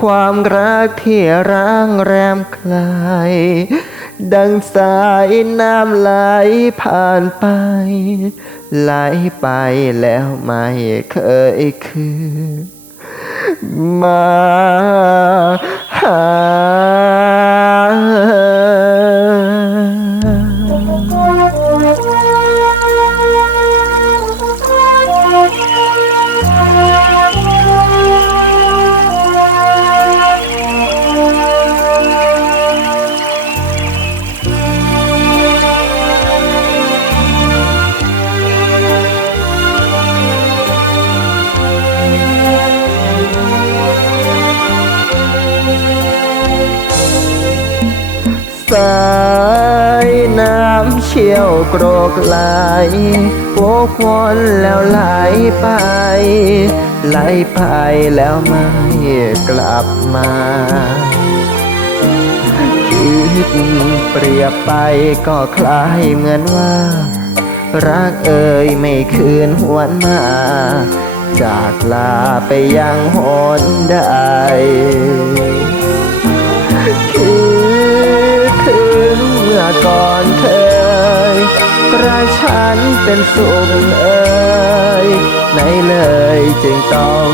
ความรักที่ร้างแรมไกลดังสายน้ำไหลผ่านไป ไหลไปแล้วไม่เคยคืนมาหา สายน้ำเชี่ยวโกรกไหลโวกวนแล้วไหลไป ไหลไปแล้วไม่กลับมาคิดเปรียบไปก็คล้ายเหมือนว่า รักเอ่ยไม่คืนหวนมา จากลาไปยังหนใด ก่อนเคยกรักฉันเป็นสุขเอ่ยไหนเลยจึงต้อง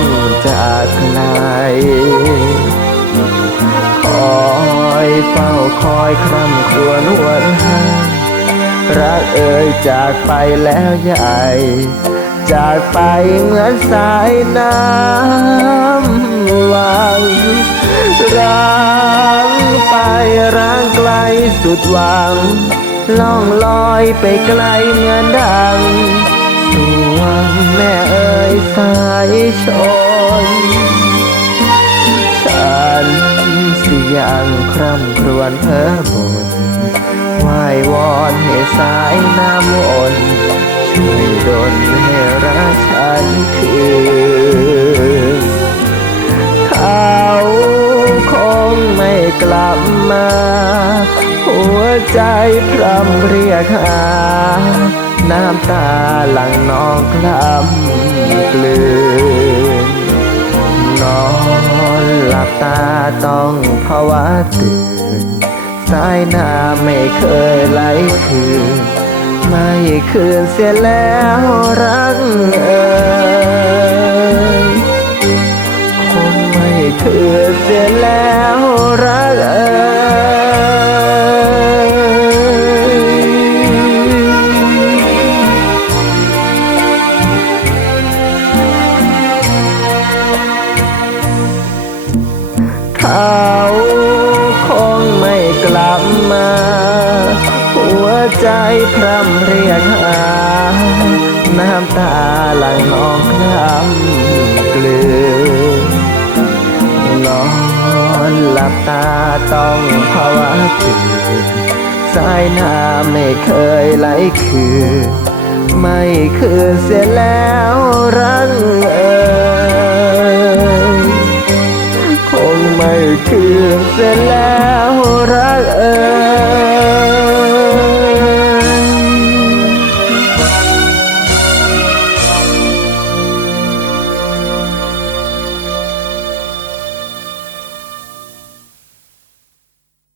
จากไกลคอยเฝ้าคอยคร่ำครวญหวนหารักเอ่ยจากไปแล้วใหญ่จากไปเหมือนสายน้ำวังร้างไปร้าง สุดหวัง ล่องลอยไปไกลเหมือนดังสวงแม่เอ่ยสายชน ฉันสิยังคร่ำครวญเพ้อบนไหว้วอนให้สายน้ำวนช่วยดลให้รักฉันคืนเขาคงไม่กลับมา หัวใจพร่ำเรียกหา น้ำตาหลังนองคล้ำกลืนนอนหลับตาต้องภาวะตื่น สายน้าไม่เคยไหลคืน ไม่คืนเสียแล้วรักเอ่ยคงไม่คืนเสียแล้ว เขาคงไม่กลับมา หัวใจพร่ำเรียกหา น้ำตาไหลนองคล้ำกลืนนอนหลับตาต้องภาวะตื่นสายน้าไม่เคยไหลคืนไม่คืนเสียแล้วรักเอ่ คงไม่คืนเสียแล้ว